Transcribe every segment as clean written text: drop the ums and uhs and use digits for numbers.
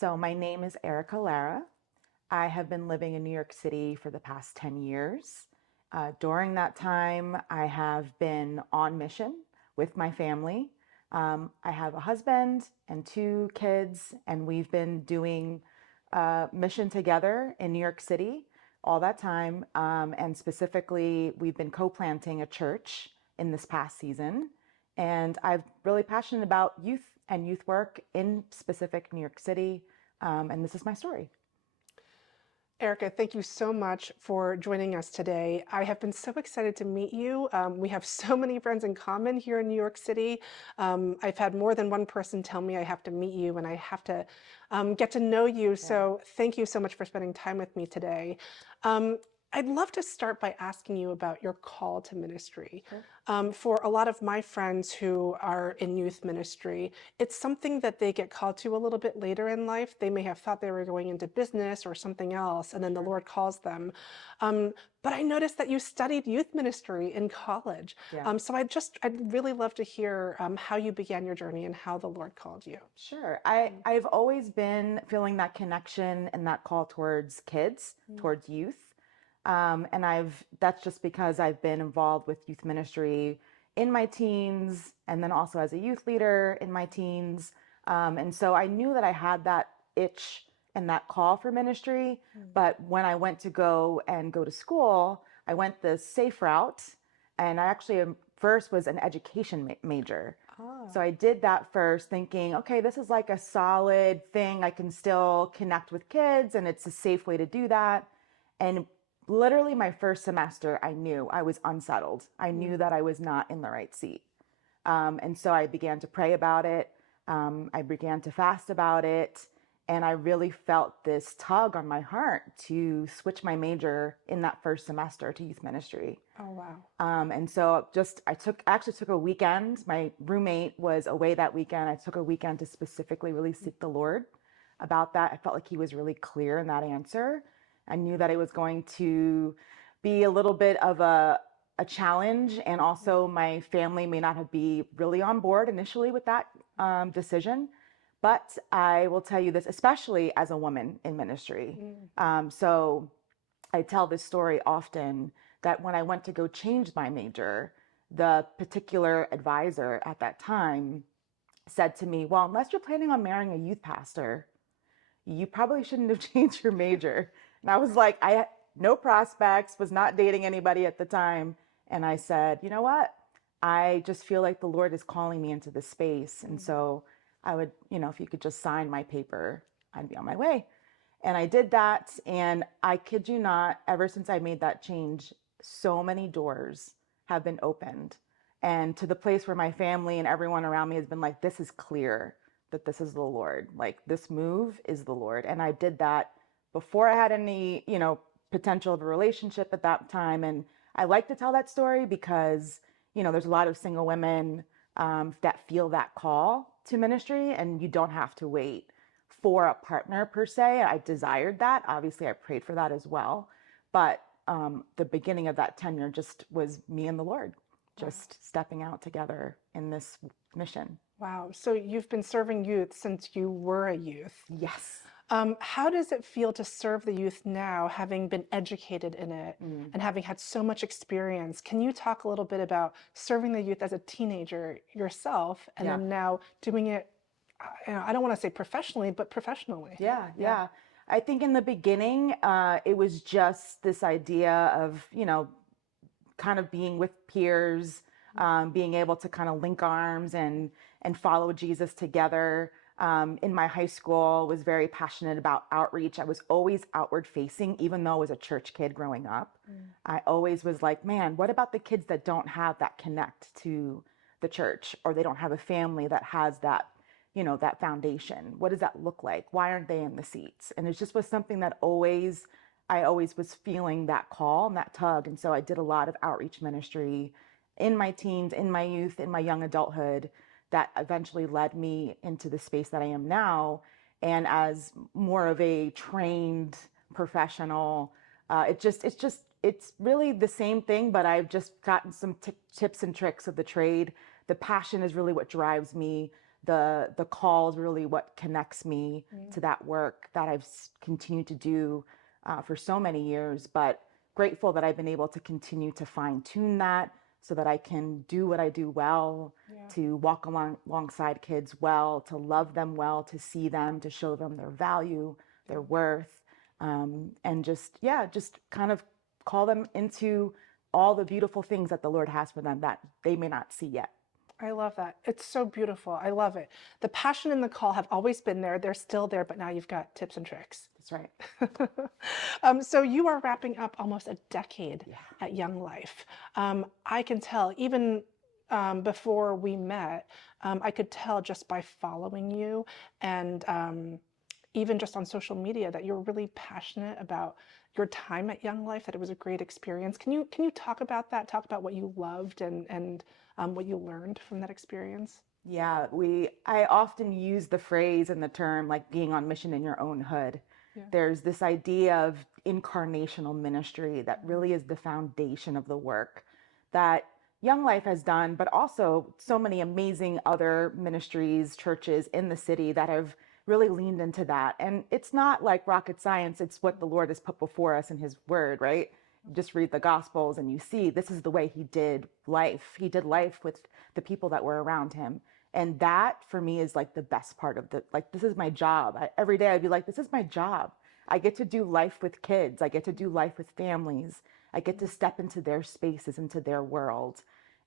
So my name is Erica Lara. I have been living in New York City for the past 10 years. During that time, I have been on mission with my family. I have a husband and 2 kids, and we've been doing mission together in New York City all that time. And specifically, we've been co-planting a church in this past season. And I'm really passionate about youth and youth work in specific New York City. And this is my story. Erica, thank you so much for joining us today. I have been so excited to meet you. We have so many friends in common here in New York City. I've had more than one person tell me I have to meet you and I have to get to know you. So thank you so much for spending time with me today. I'd love to start by asking you about your call to ministry. Sure. For a lot of my friends who are in youth ministry, it's something that they get called to a little bit later in life. They may have thought they were going into business or something else, and then the Lord calls them. But I noticed that you studied youth ministry in college. Yeah. So I'd really love to hear how you began your journey and how the Lord called you. Sure. I've always been feeling that connection and that call towards kids, towards youth. And that's just because I've been involved with youth ministry in my teens and then also as a youth leader in my teens. And so I knew that I had that itch and that call for ministry. But when I went to go to school, I went the safe route. And I actually first was an education major. So I did that first thinking, okay, this is like a solid thing. I can still connect with kids and it's a safe way to do that. And literally my first semester, I knew I was unsettled. I knew that I was not in the right seat. And so I began to pray about it. I began to fast about it. And I really felt this tug on my heart to switch my major in that first semester to youth ministry. Oh, wow. And so I actually took a weekend. My roommate was away that weekend. I took a weekend to specifically really seek the Lord about that. I felt like he was really clear in that answer. I knew that it was going to be a little bit of a challenge, and also my family may not be really on board initially with that decision. But I will tell you this, especially as a woman in ministry. So I tell this story often that when I went to go change my major, the particular advisor at that time said to me, well, unless you're planning on marrying a youth pastor, you probably shouldn't have changed your major. And I was like, I had no prospects, was not dating anybody at the time. And I said, you know what? I just feel like the Lord is calling me into this space. And so I would, if you could just sign my paper, I'd be on my way. And I did that. And I kid you not, ever since I made that change, so many doors have been opened. And to the place where my family and everyone around me has been like, this is clear that this is the Lord. Like, this move is the Lord. And I did that before I had any, potential of a relationship at that time. And I like to tell that story because, there's a lot of single women that feel that call to ministry, and you don't have to wait for a partner per se. I desired that. Obviously, I prayed for that as well. But the beginning of that tenure just was me and the Lord, just stepping out together in this mission. Wow. So you've been serving youth since you were a youth. Yes. How does it feel to serve the youth now, having been educated in it and having had so much experience? Can you talk a little bit about serving the youth as a teenager yourself and then now doing it, I don't want to say professionally, but professionally? Yeah. I think in the beginning, it was just this idea of, kind of being with peers, being able to kind of link arms and follow Jesus together. In my high school, was very passionate about outreach. I was always outward facing, even though I was a church kid growing up. I always was like, man, what about the kids that don't have that connect to the church, or they don't have a family that has that, that foundation? What does that look like? Why aren't they in the seats? And it just was something that I always was feeling that call and that tug. And so I did a lot of outreach ministry in my teens, in my youth, in my young adulthood, that eventually led me into the space that I am now. And as more of a trained professional, it's really the same thing, but I've just gotten some tips and tricks of the trade. The passion is really what drives me. the call is really what connects me to that work that I've continued to do for so many years, but grateful that I've been able to continue to fine tune that so that I can do what I do well, to walk alongside kids well, to love them well, to see them, to show them their value, their worth, and just kind of call them into all the beautiful things that the Lord has for them that they may not see yet. I love that. It's so beautiful. I love it. The passion and the call have always been there. They're still there, but now you've got tips and tricks. That's right. So you are wrapping up almost a decade at Young Life. I can tell, even before we met, I could tell just by following you and even just on social media that you're really passionate about your time at Young Life, that it was a great experience. Can you talk about that? Talk about what you loved and what you learned from that experience? Yeah, I often use the phrase and the term like being on mission in your own hood. There's this idea of incarnational ministry that really is the foundation of the work that Young Life has done, but also so many amazing other ministries, churches in the city that have really leaned into that. And it's not like rocket science, it's what the Lord has put before us in his word, right? Just read the Gospels and you see this is the way he did life. He did life with the people that were around him. And that for me is like the best part of this is my job. Every day I'd be like, this is my job. I get to do life with kids. I get to do life with families. I get to step into their spaces, into their world,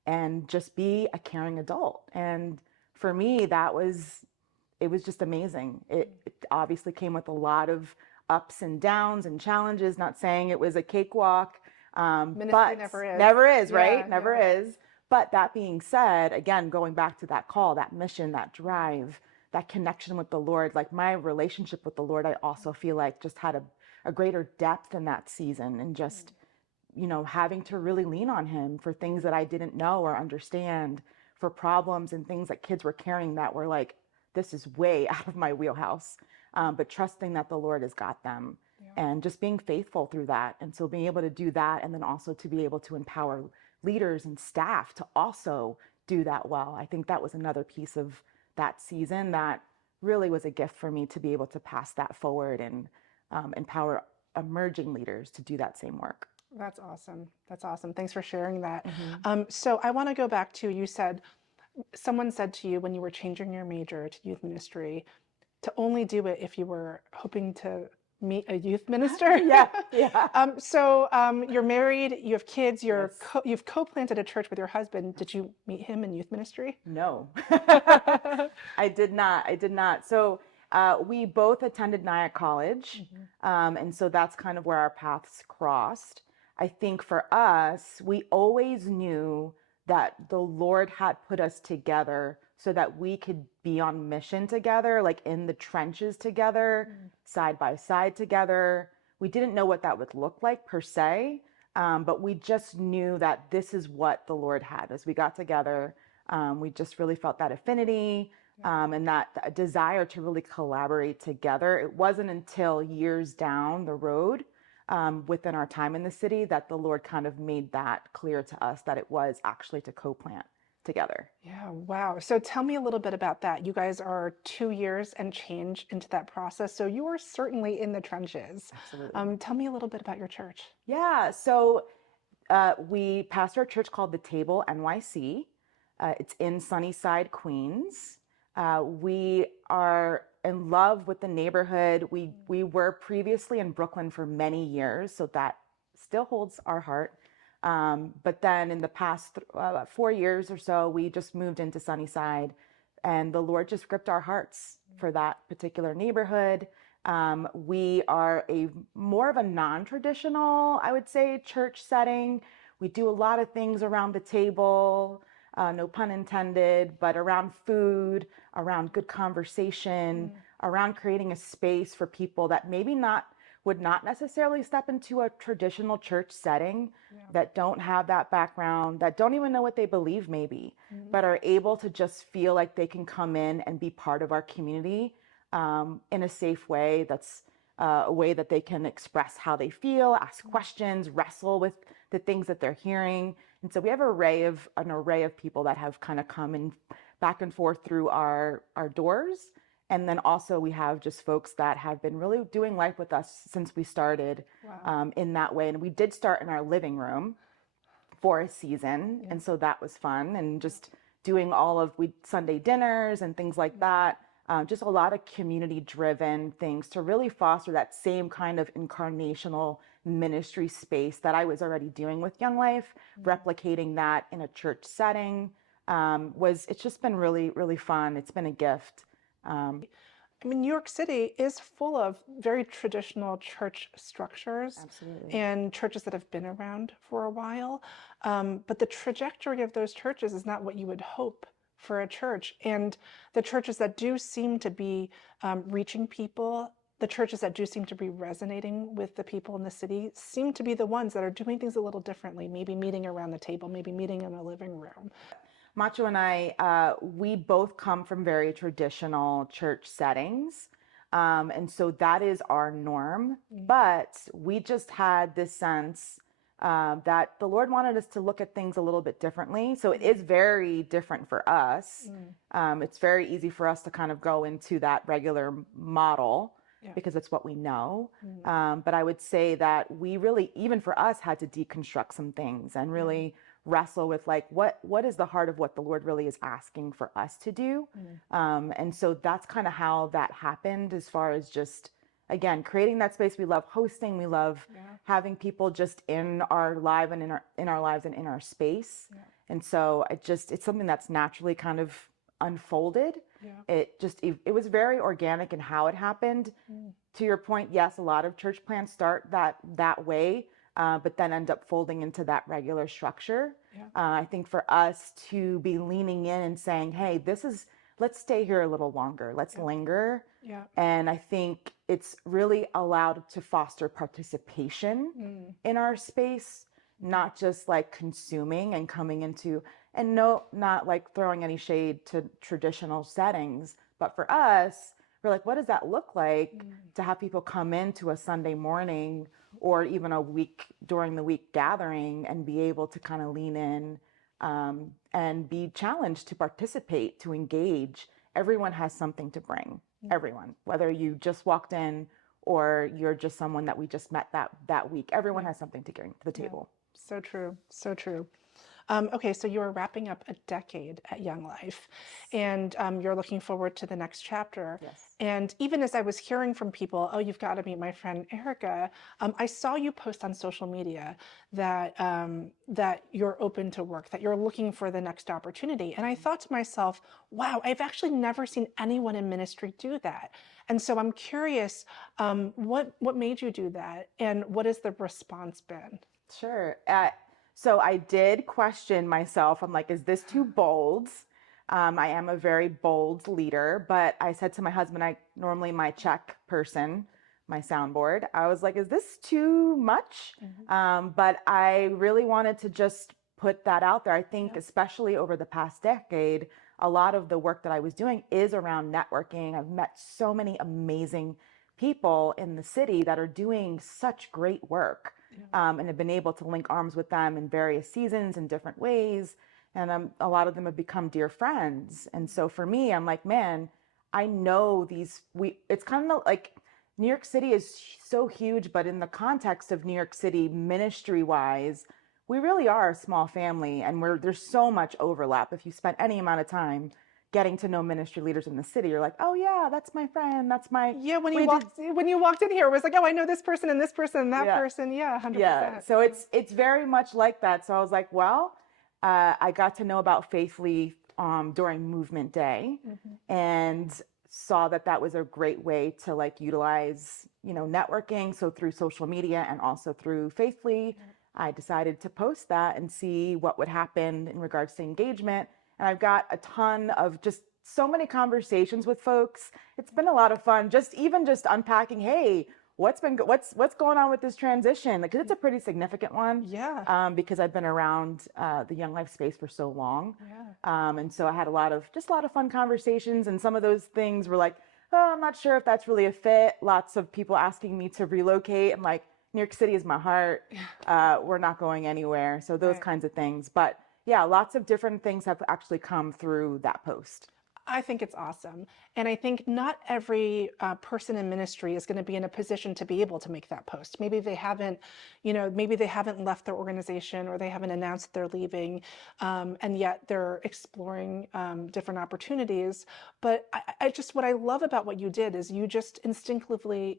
and just be a caring adult. And for me, it was just amazing. It obviously came with a lot of ups and downs and challenges, not saying it was a cakewalk, Ministry but never is. never is, right? Yeah, Never is. But that being said, again, going back to that call, that mission, that drive, that connection with the Lord, like my relationship with the Lord, I also feel like just had a greater depth in that season, and just, having to really lean on him for things that I didn't know or understand, for problems and things that kids were carrying that were like, this is way out of my wheelhouse, but trusting that the Lord has got them and just being faithful through that. And so being able to do that, and then also to be able to empower leaders and staff to also do that well. I think that was another piece of that season that really was a gift for me, to be able to pass that forward and empower emerging leaders to do that same work. That's awesome. That's awesome. Thanks for sharing that. So I want to go back to, someone said to you when you were changing your major to youth ministry to only do it if you were hoping to meet a youth minister. Yeah. So you're married, you have kids, you've co-planted a church with your husband. Did you meet him in youth ministry? No, I did not. So we both attended Nyack College. And so that's kind of where our paths crossed. I think for us, we always knew that the Lord had put us together so that we could be on mission together, like in the trenches together, side by side together. We didn't know what that would look like per se, but we just knew that this is what the Lord had. As we got together, we just really felt that affinity and that desire to really collaborate together. It wasn't until years down the road, within our time in the city, that the Lord kind of made that clear to us that it was actually to co-plant together. Yeah, wow. So tell me a little bit about that. You guys are 2 years and change into that process. So you are certainly in the trenches. Absolutely. Tell me a little bit about your church. Yeah, so we pastor a church called the Table NYC. It's in Sunnyside, Queens. We are in love with the neighborhood. We were previously in Brooklyn for many years, so that still holds our heart. But then in the past 4 years or so, we just moved into Sunnyside, and the Lord just gripped our hearts for that particular neighborhood. We are more of a non-traditional, I would say, church setting. We do a lot of things around the table, no pun intended, but around food, around good conversation, around creating a space for people that maybe would not necessarily step into a traditional church setting, that don't have that background, that don't even know what they believe maybe, but are able to just feel like they can come in and be part of our community in a safe way. That's a way that they can express how they feel, ask questions, wrestle with the things that they're hearing. And so we have an array of people that have kind of come and back and forth through our doors. And then also we have just folks that have been really doing life with us since we started in that way. And we did start in our living room for a season. And so that was fun. And just doing all of Sunday dinners and things like that. Just a lot of community driven things to really foster that same kind of incarnational ministry space that I was already doing with Young Life, replicating that in a church setting. It's just been really, really fun. It's been a gift. I mean, New York City is full of very traditional church structures. Absolutely. And churches that have been around for a while. But the trajectory of those churches is not what you would hope for a church. And the churches that do seem to be reaching people, the churches that do seem to be resonating with the people in the city seem to be the ones that are doing things a little differently, maybe meeting around the table, maybe meeting in a living room. Macho and I, we both come from very traditional church settings. And so that is our norm. But we just had this sense that the Lord wanted us to look at things a little bit differently. So it is very different for us. It's very easy for us to kind of go into that regular model because it's what we know. But I would say that we really, even for us, had to deconstruct some things and really wrestle with like, what is the heart of what the Lord really is asking for us to do? And so that's kind of how that happened, as far as just, again, creating that space. We love hosting. We love having people just in our life and in our lives and in our space. And so it's something that's naturally kind of unfolded. It was very organic in how it happened. To your point, yes, a lot of church plants start that way. But then end up folding into that regular structure. I think for us to be leaning in and saying, hey, let's stay here a little longer. Let's linger. And I think it's really allowed to foster participation in our space, not just like consuming and coming into, and not like throwing any shade to traditional settings. But for us, we're like, what does that look like to have people come into a Sunday morning or even during the week gathering and be able to kind of lean in and be challenged to participate, to engage. Everyone has something to bring. Everyone, whether you just walked in or you're just someone that we just met that week, everyone has something to bring to the table. So true. So true. Okay, so you're wrapping up a decade at Young Life, and you're looking forward to the next chapter. And even as I was hearing from people, oh, you've got to meet my friend Erica, I saw you post on social media that that you're open to work, that you're looking for the next opportunity. And I thought to myself, wow, I've actually never seen anyone in ministry do that. And so I'm curious, what made you do that, and what has the response been? Sure. So I did question myself. I'm like, is this too bold? I am a very bold leader, but I said to my husband, normally my check person, my soundboard, I was like, is this too much? But I really wanted to just put that out there. I think especially over the past decade, a lot of the work that I was doing is around networking. I've met so many amazing people in the city that are doing such great work. And have been able to link arms with them in various seasons in different ways. And a lot of them have become dear friends. And so for me, I'm like, man, I know it's kind of like New York City is so huge, but in the context of New York City ministry wise, we really are a small family, and there's so much overlap. If you spend any amount of time getting to know ministry leaders in the city, you're like, oh yeah, that's my friend, that's my when you walked in here, it was like, oh, I know this person and this person and that person. 100%. So it's very much like that. So I was like, well, I got to know about Faithfully during Movement Day, and saw that was a great way to like utilize networking. So through social media and also through Faithfully, I decided to post that and see what would happen in regards to engagement. And I've got a ton of just so many conversations with folks. It's been a lot of fun, just unpacking, hey, what's going on with this transition? Because it's a pretty significant one. Because I've been around the Young Life space for so long. And so I had a lot of fun conversations, and some of those things were like, oh, I'm not sure if that's really a fit. Lots of people asking me to relocate. I'm like, New York City is my heart. We're not going anywhere. So those kinds of things. But yeah, lots of different things have actually come through that post. I think it's awesome. And I think not every person in ministry is going to be in a position to be able to make that post. Maybe they haven't, maybe they haven't left their organization or they haven't announced they're leaving, and yet they're exploring different opportunities. But I just, what I love about what you did is you just instinctively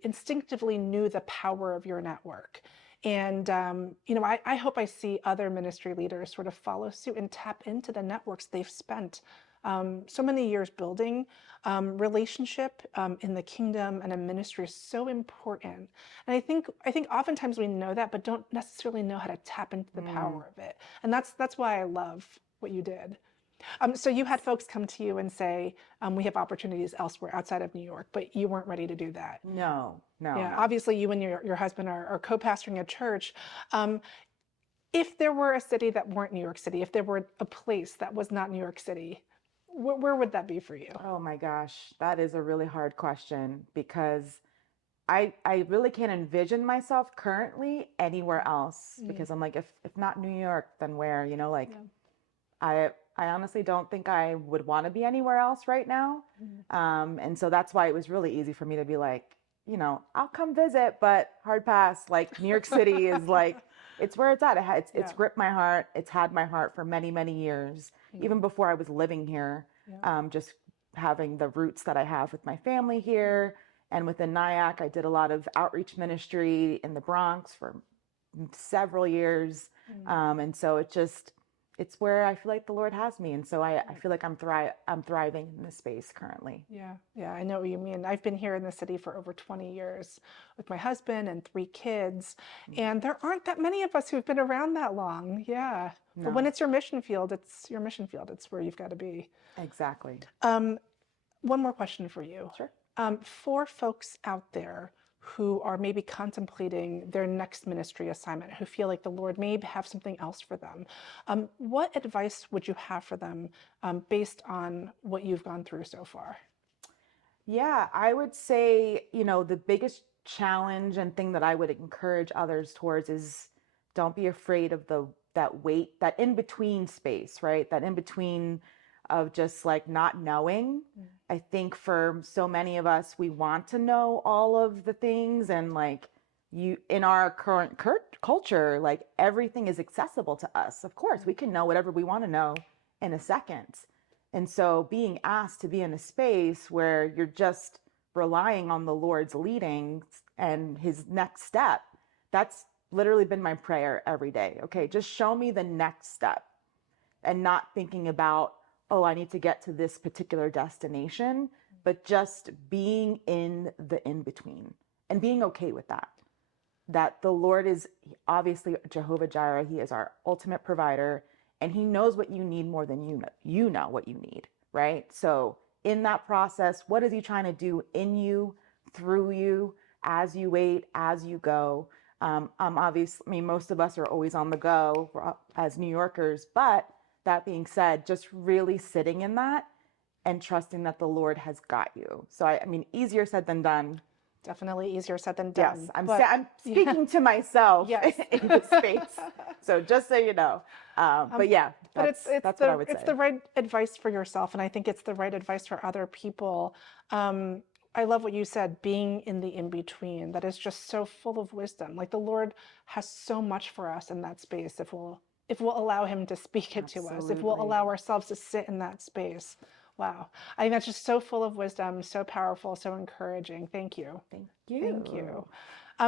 knew the power of your network. And, I hope I see other ministry leaders sort of follow suit and tap into the networks they've spent so many years building. Relationship in the kingdom and in ministry is so important. And I think oftentimes we know that, but don't necessarily know how to tap into the power of it. And that's why I love what you did. So you had folks come to you and say, we have opportunities elsewhere outside of New York, but you weren't ready to do that. No, no, Yeah, no. obviously you and your husband are co-pastoring a church. If there were a city that weren't New York City, if there were a place that was not New York City, where would that be for you? Oh my gosh, that is a really hard question because I really can't envision myself currently anywhere else because I'm like, if not New York, then where? Like Yeah. I honestly don't think I would want to be anywhere else right now. And so that's why it was really easy for me to be like, I'll come visit, but hard pass. Like New York City is like, it's where it's at. It's Yeah. gripped my heart. It's had my heart for many, many years, even before I was living here. Yeah. Just having the roots that I have with my family here. And within NYAC, I did a lot of outreach ministry in the Bronx for several years. And so it's where I feel like the Lord has me. And so I feel like I'm thriving in this space currently. Yeah, yeah, I know what you mean. I've been here in the city for over 20 years with my husband and 3 kids, and there aren't that many of us who've been around that long. Yeah, but when No, it's your mission field, it's your mission field. It's where you've got to be. exactly. One more question for you. Sure. For folks out there who are maybe contemplating their next ministry assignment, who feel like the Lord may have something else for them, what advice would you have for them based on what you've gone through so far? Yeah, I would say, the biggest challenge and thing that I would encourage others towards is don't be afraid of that wait, that in between space, right? That in between of just like not knowing. I think for so many of us, we want to know all of the things and like in our current culture, like everything is accessible to us. Of course, we can know whatever we want to know in a second. And so being asked to be in a space where you're just relying on the Lord's leading and his next step, that's literally been my prayer every day. Okay, just show me the next step and not thinking about, oh, I need to get to this particular destination, but just being in the in between and being okay with that. That the Lord is obviously Jehovah Jireh, he is our ultimate provider. And he knows what you need more than you know what you need, right? So in that process, what is he trying to do in you, through you, as you wait, as you go? Obviously, I mean, most of us are always on the go as New Yorkers, but that being said, just really sitting in that and trusting that the Lord has got you. So I mean, easier said than done. Definitely easier said than Yes, done. I'm speaking to myself Yes. in this space. So just so you know, but yeah, But that's what I would say. it's the right advice for yourself, and I think it's the right advice for other people. I love what you said, being in the in between. That is just so full of wisdom. Like the Lord has so much for us in that space if we'll allow him to speak it to us, if we'll Absolutely. allow ourselves to sit in that space. Wow. I think that's just so full of wisdom, so powerful, so encouraging. Thank you. Thank you. Thank you.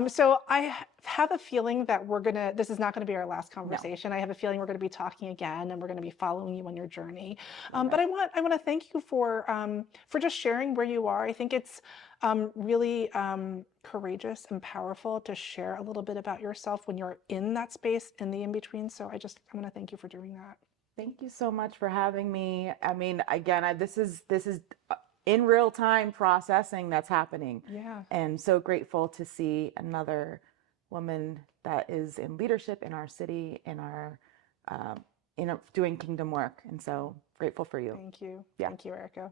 So I have a feeling that this is not going to be our last No. conversation. I have a feeling we're going to be talking again and we're going to be following you on your journey. Amen. But I want to thank you for just sharing where you are. I think it's really courageous and powerful to share a little bit about yourself when you're in that space, in the in-between. So I want to thank you for doing that. Thank you so much for having me. I mean, again, this is in real time processing that's happening. Yeah. And so grateful to see another woman that is in leadership in our city, in our, doing kingdom work. And so grateful for you. Thank you. Yeah. Thank you, Erica.